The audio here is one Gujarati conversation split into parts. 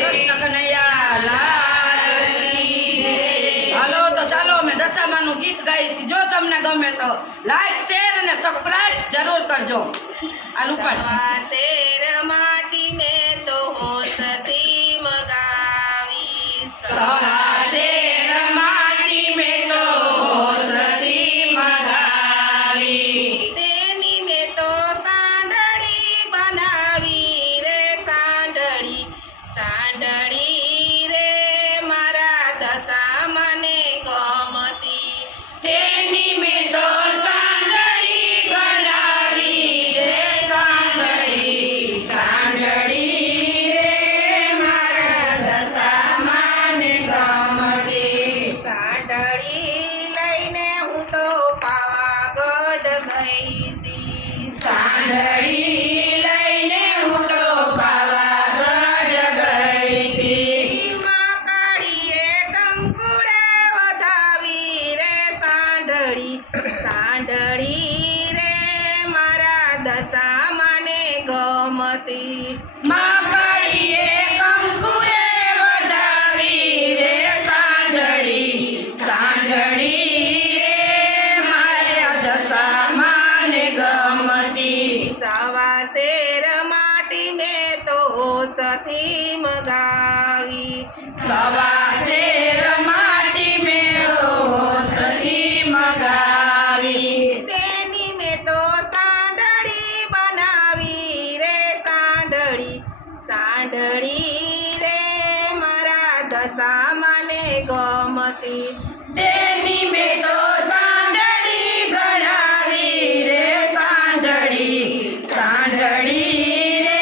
કૃષ્ણ કનૈયા લાલની હાલો તો ચાલો અમે દશામાનું ગીત ગાઈ છીએ. જો તમને ગમે તો લાઈક, શેર અને સબસ્ક્રાઈબ જરૂર કરજો. આ ઉપર શેર મેં પાવાગઢ ગઈ તી સાંડળી વધાવી રે સાંડળી સાંડળી રે મારા દશામાને ગમતી. માં સાંડળી રે, મારા દશામાને ગમતી. તેની મેં તો સાંડળી ગણાવી રે, સાંડળી સાંડળી રે,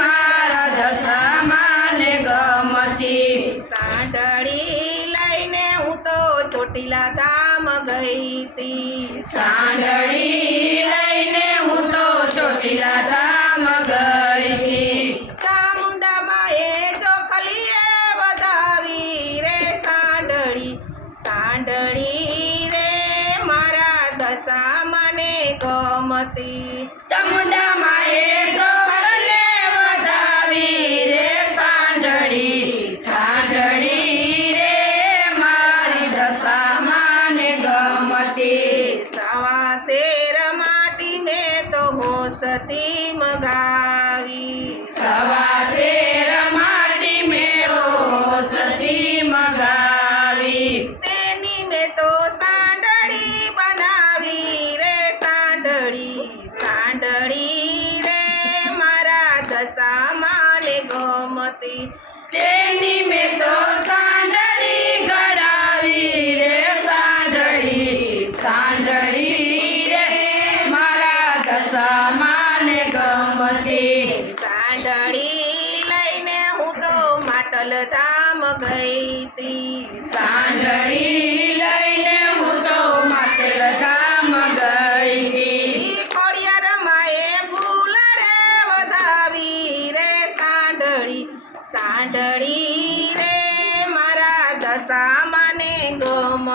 મારા દશામાને ગમતી. સાંડળી લઈને હું તો ચોટીલા ધામ ગઈ હતી. સાંડળી લઈને હું તો ચોટીલા ધામ ગઈ ગમતી ચામુંડા માએ વધાવી રે સાંડળી સાંડળી રે મારી દશામાને ગમતી. સવા શેર માટી મેં તો સતી મગાવી. ગમતી તેની મેં તો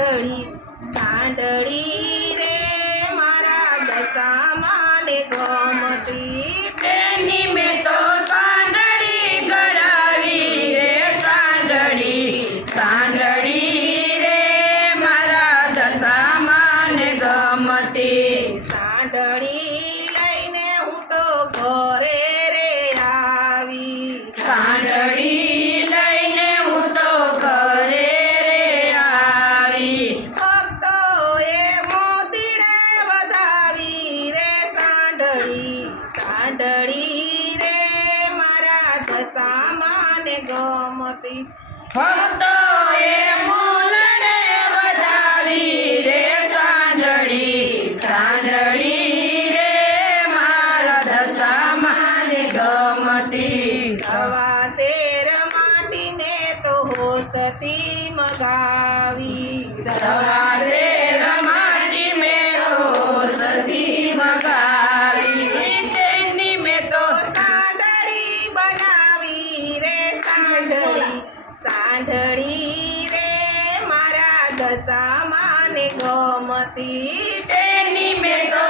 સાંડળી સાંડળી રે મારા દશામાને ગમતી તેની ગમતી ભક્તોએ મૂલને વધાવી રે સાંડળી સાંડળી રે મારા દશામાને ગમતી. સવા શેર માટી તો હોસતી મગાવી. રમાટી દશામાને ગમતી તેની મેં તો